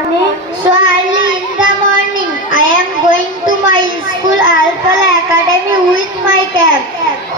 So early in the morning, I am going to my school Alphala Academy with my cab.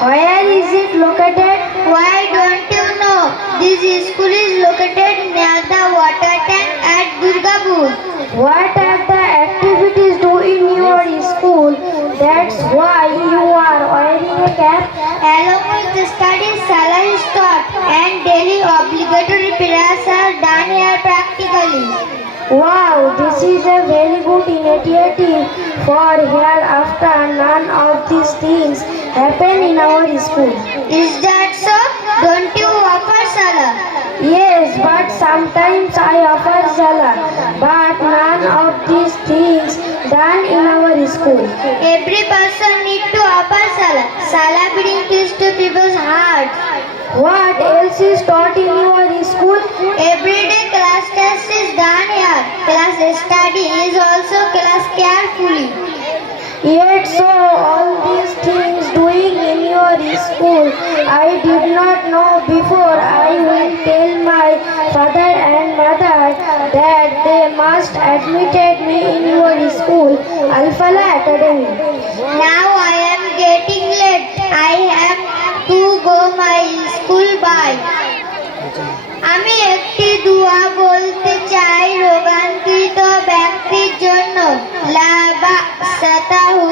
Where is it located? Why don't you know? This school is located near the water tank at Durgapur. What are the activities do in your school? That's why you are wearing a cap. Along with the studies, Salah is taught and daily obligatory prayers are done here practically. Wow, this is a very good initiative for hereafter none of these things happen in our school. Is that so? Don't you offer Salah? Yes, but sometimes I offer Salah, but none of these things done in our school. Every person need to offer Salah. Salah brings peace to people's hearts. What else is taught in your school? Every day class test is done here. Class study is also class carefully. Yet so all these things doing in your school, I did not know before. I will tell my father and mother that they must admitted me in your school, Alphala Academy. Now I am getting late. I have to go my school by. আমি একটি দোয়া বলতে চাই রোগান্তিত ব্যক্তির জন্য লা বা'সাতাহু